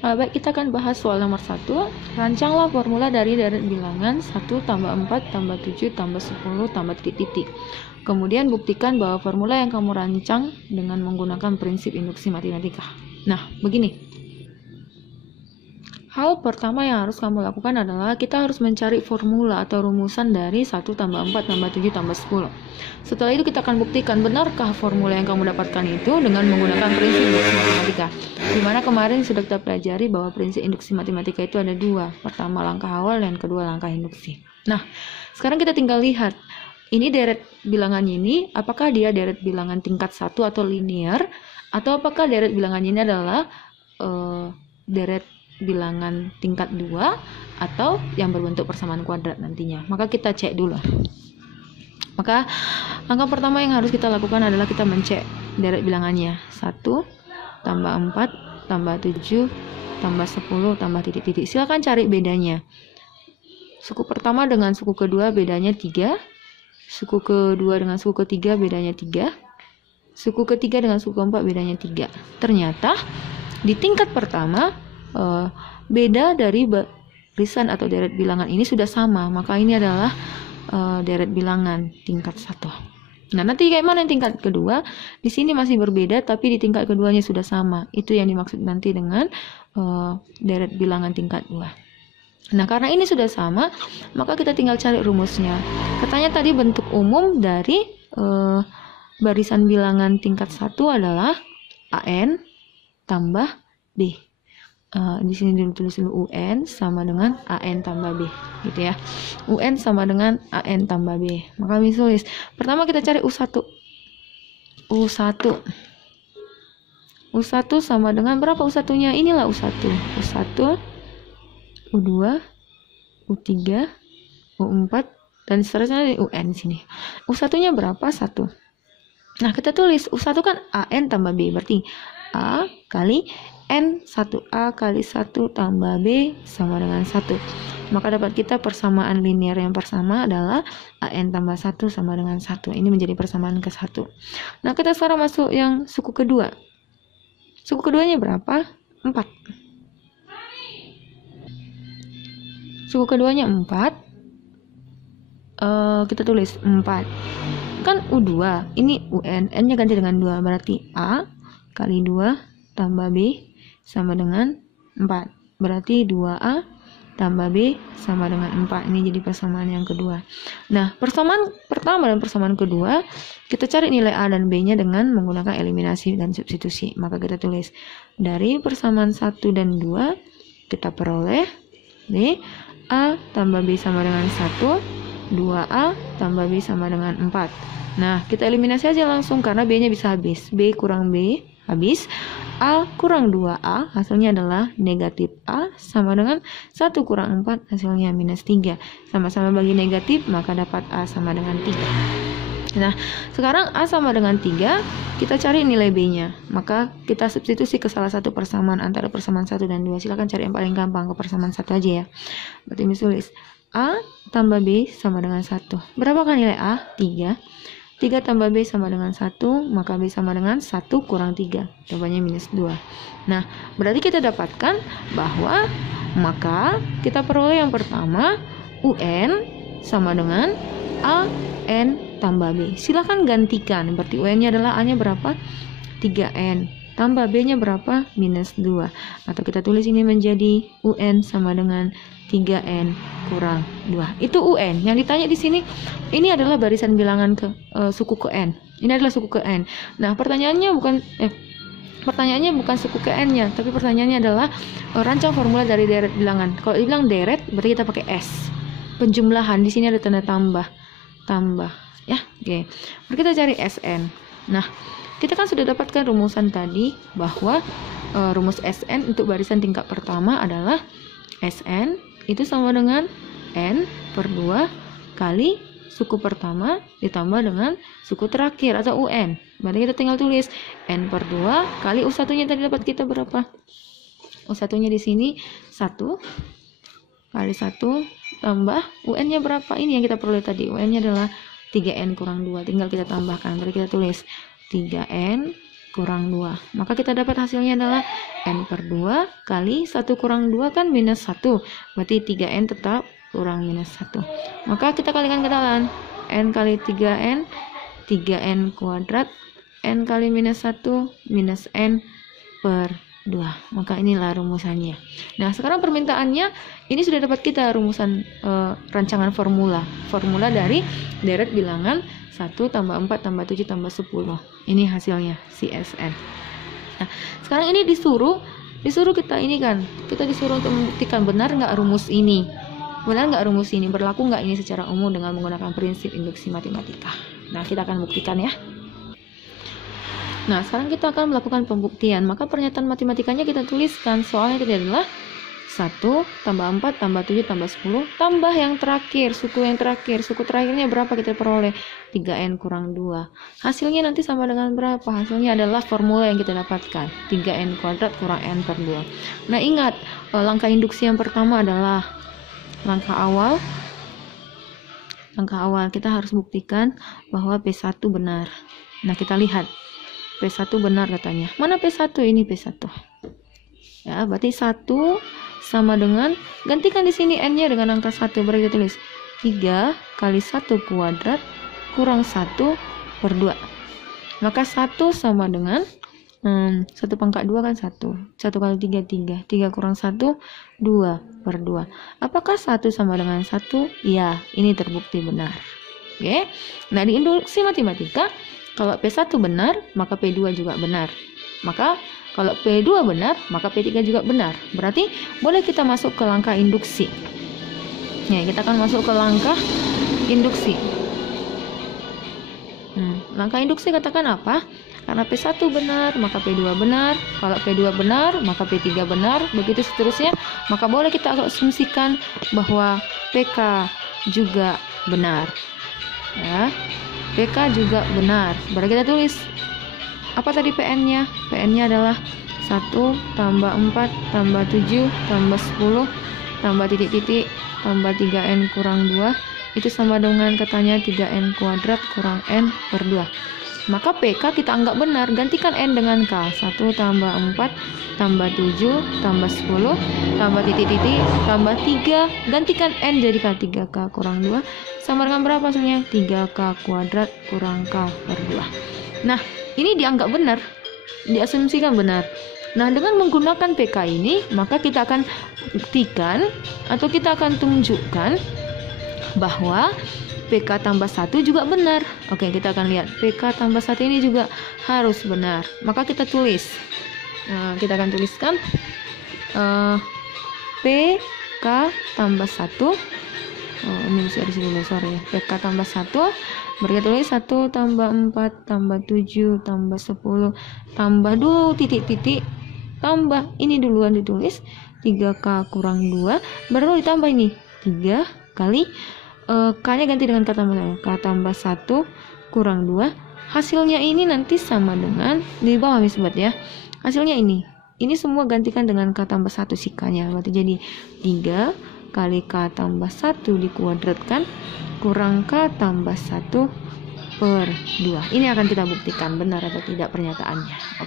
Baik, kita akan bahas soal nomor 1. Rancanglah formula dari deret bilangan 1 tambah 4 tambah 7 tambah 10 tambah titik-titik. Kemudian buktikan bahwa formula yang kamu rancang dengan menggunakan prinsip induksi matematika. Nah, begini. Hal pertama yang harus kamu lakukan adalah kita harus mencari formula atau rumusan dari 1 tambah 4 tambah 7 tambah 10. Setelah itu kita akan buktikan benarkah formula yang kamu dapatkan itu dengan menggunakan prinsip induksi matematika. Dimana kemarin sudah kita pelajari bahwa prinsip induksi matematika itu ada 2. Pertama langkah awal dan kedua langkah induksi. Nah, sekarang kita tinggal lihat. Ini deret bilangan ini, apakah dia deret bilangan tingkat 1 atau linear, atau apakah deret bilangan ini adalah deret bilangan tingkat 2 atau yang berbentuk persamaan kuadrat nantinya. Maka kita cek dulu. Maka langkah pertama yang harus kita lakukan adalah kita mencek deret bilangannya. 1 tambah 4 tambah 7 tambah 10 tambah titik-titik. Silakan cari bedanya. Suku pertama dengan suku kedua bedanya 3. Suku kedua dengan suku ketiga bedanya 3. Suku ketiga dengan suku keempat bedanya 3. Ternyata di tingkat pertama beda dari barisan atau deret bilangan ini sudah sama, maka ini adalah deret bilangan tingkat 1. Nah, nanti kayak mana yang tingkat kedua? Di sini masih berbeda, tapi di tingkat keduanya sudah sama. Itu yang dimaksud nanti dengan deret bilangan tingkat 2. Nah, karena ini sudah sama, maka kita tinggal cari rumusnya. Katanya tadi bentuk umum dari barisan bilangan tingkat 1 adalah AN tambah B. Di sini ditulis dulu UN sama dengan AN tambah B, gitu ya. UN sama dengan AN tambah B. Maka kami tulis. Pertama kita cari U1. U1 sama dengan berapa U1-nya? Inilah U1. U1, U2, U3, U4 dan seterusnya di UN sini. U1-nya berapa? 1. Nah, kita tulis U1 kan AN tambah B, berarti A kali N 1A kali 1 tambah B sama dengan 1. Maka dapat kita persamaan linear yang pertama adalah AN tambah 1 sama dengan 1. Ini menjadi persamaan ke-1. Nah, kita sekarang masuk yang suku kedua. Suku keduanya berapa? 4. Suku keduanya 4. Kita tulis 4. Kan U2. Ini UN. N-nya ganti dengan 2. Berarti A kali 2 tambah B sama dengan 4. Berarti 2A tambah B sama dengan 4. Ini jadi persamaan yang kedua. Nah, persamaan pertama dan persamaan kedua, kita cari nilai A dan B-nya dengan menggunakan eliminasi dan substitusi. Maka kita tulis dari persamaan 1 dan 2, kita peroleh B, A tambah B sama dengan 1, 2A tambah B sama dengan 4. Nah, kita eliminasi aja langsung karena B-nya bisa habis. B kurang B habis. A kurang 2A hasilnya adalah negatif A sama dengan 1 kurang 4 hasilnya minus 3. Sama-sama bagi negatif maka dapat A sama dengan 3. Nah, sekarang A sama dengan 3, kita cari nilai B-nya. Maka kita substitusi ke salah satu persamaan antara persamaan 1 dan 2. Silakan cari yang paling gampang, ke persamaan 1 aja ya. Berarti tulis A tambah B sama dengan 1. Berapakah nilai A? 3. 3 tambah B sama dengan 1, maka B sama dengan 1 kurang 3. Jawabannya minus 2. Nah, berarti kita dapatkan bahwa maka kita peroleh yang pertama, UN sama dengan AN tambah B. Silahkan gantikan. Berarti UN-nya adalah A-nya berapa? 3N. Tambah B-nya berapa? Minus 2. Atau kita tulis ini menjadi UN sama dengan 3N kurang 2. Itu UN. Yang ditanya di sini, ini adalah barisan bilangan ke suku ke N. Ini adalah suku ke N. Nah, pertanyaannya bukan suku ke N-nya, tapi pertanyaannya adalah rancang formula dari deret bilangan. Kalau dibilang deret, berarti kita pakai S. Penjumlahan, di sini ada tanda tambah, ya. Oke. Mari kita cari SN. Nah, kita kan sudah dapatkan rumusan tadi bahwa rumus SN untuk barisan tingkat pertama adalah SN itu sama dengan N per 2 kali suku pertama ditambah dengan suku terakhir atau UN. Berarti kita tinggal tulis N per 2 kali U1-nya tadi dapat kita berapa? U1-nya di sini 1 kali 1 tambah UN-nya berapa? Ini yang kita perlu tadi. UN-nya adalah 3N kurang 2. Tinggal kita tambahkan. Berarti kita tulis 3N kurang 2. Maka kita dapat hasilnya adalah N per 2 kali 1 kurang 2 kan minus 1. Berarti 3N tetap kurang minus 1. Maka kita kalikan ke dalam. N kali 3N, 3N kuadrat, N kali minus 1, minus N per 2. Maka inilah rumusannya. Nah, sekarang permintaannya ini sudah dapat kita rumusan rancangan formula dari deret bilangan 1 tambah 4 tambah 7 tambah 10. Ini hasilnya CSN. Nah, sekarang ini disuruh kita ini kan, kita disuruh untuk membuktikan benar nggak rumus ini, berlaku nggak ini secara umum dengan menggunakan prinsip induksi matematika. Nah, kita akan buktikan ya. Nah, sekarang kita akan melakukan pembuktian. Maka pernyataan matematikanya kita tuliskan. Soalnya tadi adalah 1 tambah 4 tambah 7 tambah 10 tambah yang terakhir, suku terakhirnya berapa kita peroleh? 3N kurang 2. Hasilnya nanti sama dengan berapa? Hasilnya adalah formula yang kita dapatkan, 3N kuadrat kurang N per 2. Nah, ingat, langkah induksi yang pertama adalah langkah awal kita harus buktikan bahwa P1 benar. Nah, kita lihat P1 benar katanya. Mana P1? Ini P1. Ya, berarti 1 sama dengan, gantikan di sini N-nya dengan angka 1. Berarti kita tulis 3 kali 1 kuadrat kurang 1 per 2. Maka 1 sama dengan 1 pangkat 2 kan 1. 1 kali 3, 3. 3 kurang 1, 2 per 2. Apakah 1 sama dengan 1? Ya, ini terbukti benar. Oke. Nah, di induksi matematika, kalau P1 benar, maka P2 juga benar. Maka kalau P2 benar, maka P3 juga benar. Berarti boleh kita masuk ke langkah induksi. Ya, kita akan masuk ke langkah induksi. Langkah induksi katakan apa? Karena P1 benar, maka P2 benar. Kalau P2 benar, maka P3 benar. Begitu seterusnya. Maka boleh kita asumsikan bahwa PK juga benar. Ya, PK juga benar. Berarti kita tulis apa tadi PN-nya? PN-nya adalah 1 tambah 4 tambah 7 tambah 10 tambah titik-titik tambah 3N kurang 2. Itu sama dengan katanya 3N kuadrat kurang N per 2. Maka PK kita anggap benar. Gantikan N dengan K. 1 tambah 4 tambah 7 tambah 10 tambah titik-titik tambah 3. Gantikan N jadi K. 3K kurang 2. Sama dengan berapa hasilnya? 3K kuadrat kurang K per 2. Nah, ini dianggap benar, diasumsikan benar. Nah, dengan menggunakan PK ini, maka kita akan buktikan atau kita akan tunjukkan bahwa PK tambah 1 juga benar. Oke, kita akan lihat PK tambah 1 ini juga harus benar. Maka kita tulis. Kita akan tuliskan PK tambah 1. Ini bisa di sini, sorry ya. PK tambah 1. Berarti tulis 1 tambah 4 tambah 7 tambah 10 tambah 2 titik-titik tambah ini duluan ditulis 3K kurang 2 baru ditambah ini 3 kali K-nya ganti dengan K tambah 1 kurang 2. Hasilnya ini nanti sama dengan di bawah misbat ya. Hasilnya ini semua gantikan dengan K tambah 1 si K-nya. Berarti jadi 3 kali K tambah 1 dikuadratkan kurang K tambah 1 per 2. Ini akan kita buktikan benar atau tidak pernyataannya.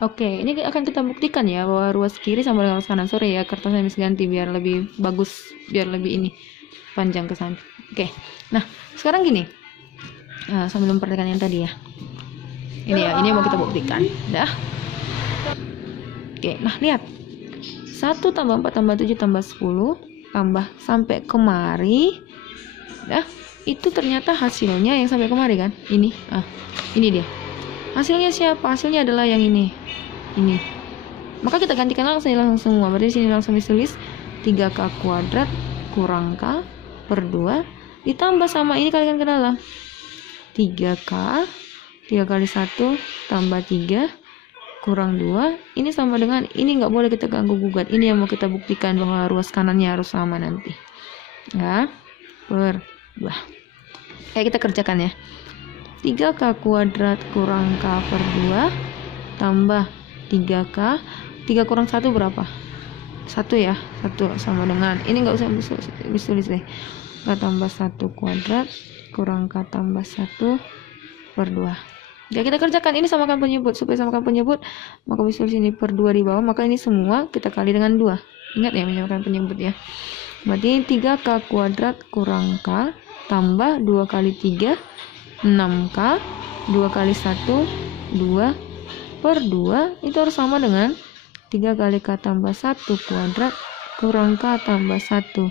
Oke, ini akan kita buktikan ya bahwa ruas kiri sama dengan ruas kanan. Sorry ya, kertasnya harus ganti biar lebih bagus, biar lebih ini panjang ke sana. Oke. Nah, sekarang gini. Sambil memperhatikan yang tadi ya. Ini ya, ini yang mau kita buktikan. Dah. Oke, nah lihat. 1 tambah 4 tambah 7 tambah 10 tambah sampai kemari. Dah. Itu ternyata hasilnya yang sampai kemari kan? Ini. Ini dia. Hasilnya siapa? Hasilnya adalah yang ini. Ini. Maka kita gantikan langsung semua. Berarti sini langsung ditulis 3K kuadrat kurang K per 2 ditambah sama ini kalikan ke dalam 3K 3 kali 1 tambah 3 kurang 2 ini sama dengan ini, nggak boleh kita ganggu gugat. Ini yang mau kita buktikan bahwa ruas kanannya harus sama nanti ya, per 2. Kita kerjakan ya. 3K kuadrat kurang K per 2 tambah 3K 3 kurang 1 berapa? 1 ya, 1 sama dengan ini, nggak usah tulis deh. K tambah 1 kuadrat kurang K tambah 1 per 2. Ya, kita kerjakan ini samakan penyebut. Supaya samakan penyebut, maka bisa di sini per 2 di bawah, maka ini semua kita kali dengan 2. Ingat ya, menyamakan penyebut ya. Berarti 3K kuadrat kurang K tambah 2 kali 3, 6K, 2 kali 1, 2 per 2, itu harus sama dengan 3 kali K tambah 1 kuadrat kurang K tambah 1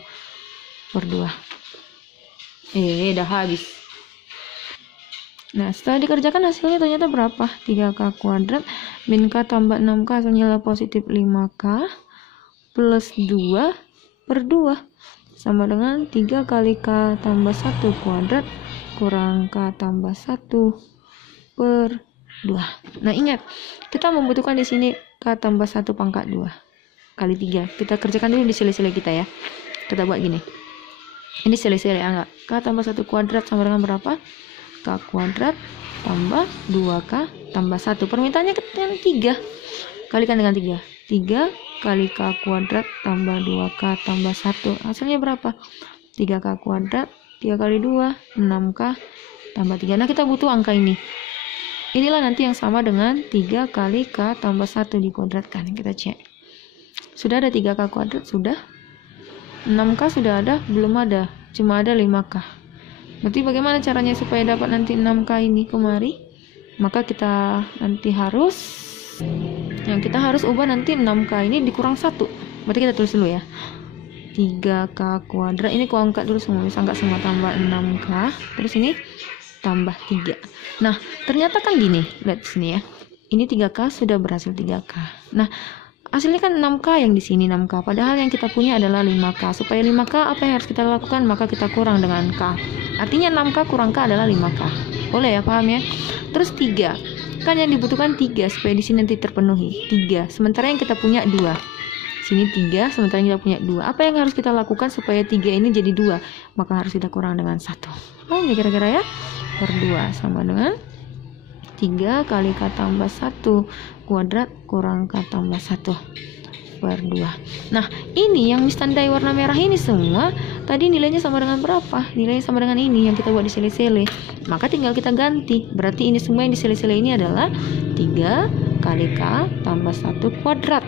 per 2. Dah habis. Nah, setelah dikerjakan hasilnya ternyata berapa? 3K kuadrat min K tambah 6K, hasilnya adalah positif 5K plus 2 per 2 sama dengan 3 kali K tambah 1 kuadrat kurang K tambah 1 per 2. Nah, ingat, kita membutuhkan di sini K tambah 1 pangkat 2 kali 3. Kita kerjakan dulu di sila-sila kita ya. Kita buat gini. Ini sila-sila anggap. K tambah 1 kuadrat sama dengan berapa? K kuadrat tambah 2K tambah 1. Permintaannya dengan 3. Kalikan dengan 3. 3 kali K kuadrat tambah 2K tambah 1. Hasilnya berapa? 3K kuadrat, 3 kali 2, 6K tambah 3. Nah, kita butuh angka ini. Inilah nanti yang sama dengan 3 kali K tambah 1 dikuadratkan. Kita cek. Sudah ada 3K kuadrat? Sudah. 6K sudah ada? Belum ada. Cuma ada 5K. Berarti bagaimana caranya supaya dapat nanti 6K ini kemari? Maka kita nanti harus ubah nanti 6K ini dikurang 1. Berarti kita tulis dulu ya. 3K kuadrat. Ini aku angkat dulu semua. Bisa angkat semua tambah 6K. Terus ini tambah 3. Nah, ternyata kan gini. Lihat sini ya. Ini 3K sudah berhasil 3K. Nah, hasilnya kan 6K yang di sini 6K. Padahal yang kita punya adalah 5K. Supaya 5K apa yang harus kita lakukan? Maka kita kurang dengan K. Artinya 6K kurang K adalah 5K. Boleh ya, paham ya? Terus 3. Kan yang dibutuhkan 3 supaya di sini nanti terpenuhi. 3. Sementara yang kita punya 2. Sini 3, sementara yang kita punya 2. Apa yang harus kita lakukan supaya 3 ini jadi 2? Maka harus kita kurang dengan 1. Oh, ini kira-kira ya. Per 2 sama dengan 3 kali K tambah 1 kuadrat kurang K tambah 1 per 2. Nah, ini yang Miss tandai warna merah ini semua tadi nilainya sama dengan berapa? Nilainya sama dengan ini yang kita buat di sele-sele. Maka tinggal kita ganti. Berarti ini semua yang di sele-sele ini adalah 3 kali K tambah 1 kuadrat.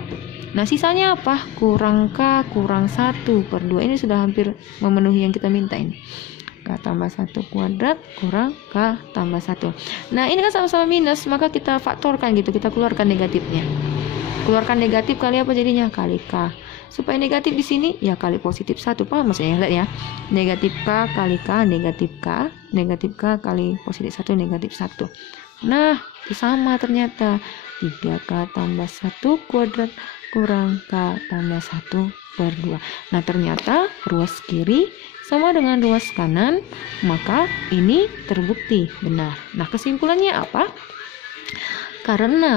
Nah, sisanya apa? Kurang K kurang 1 per 2. Ini sudah hampir memenuhi yang kita minta ini. K tambah 1 kuadrat kurang K tambah 1. Nah, ini kan sama-sama minus, maka kita faktorkan gitu, kita keluarkan negatifnya. Keluarkan negatif kali apa jadinya? Kali K. Supaya negatif di sini, ya kali positif 1. Paham maksudnya? Lihat ya. Negatif K kali K, negatif K. Negatif K kali positif 1, negatif 1. Nah, itu sama ternyata. 3K tambah 1 kuadrat kurang K tambah 1 per 2. Nah, ternyata ruas kiri sama dengan ruas kanan, maka ini terbukti benar. Nah, kesimpulannya apa? Karena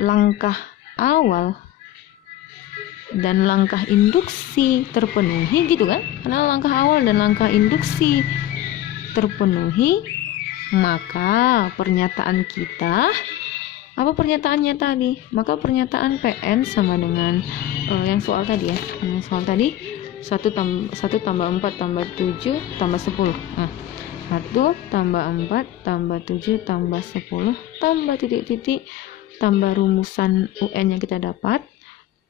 langkah awal dan langkah induksi terpenuhi gitu kan? Karena langkah awal dan langkah induksi terpenuhi, maka pernyataan kita, apa pernyataannya tadi? Maka pernyataan PN sama dengan yang soal tadi ya. Yang soal tadi 1 tambah 4 tambah 7 tambah 10. Nah, 1 tambah 4 tambah 7 tambah 10 tambah titik-titik tambah rumusan UN yang kita dapat.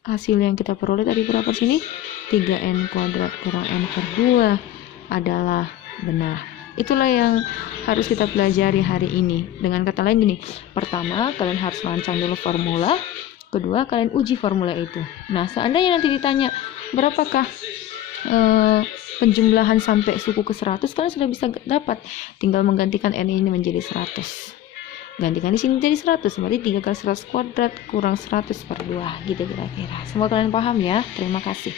Hasil yang kita peroleh tadi berapa sini? 3N kuadrat kurang N per 2 adalah benar. Itulah yang harus kita pelajari hari ini. Dengan kata lain gini, pertama kalian harus rancang dulu formula, kedua kalian uji formula itu. Nah, seandainya nanti ditanya berapakah penjumlahan sampai suku ke 100, kalian sudah bisa dapat. Tinggal menggantikan N ini menjadi 100. Gantikan di sini jadi 100, berarti 3 kali 100 kuadrat kurang 100 per 2 gitu kira-kira. Semoga kalian paham ya. Terima kasih.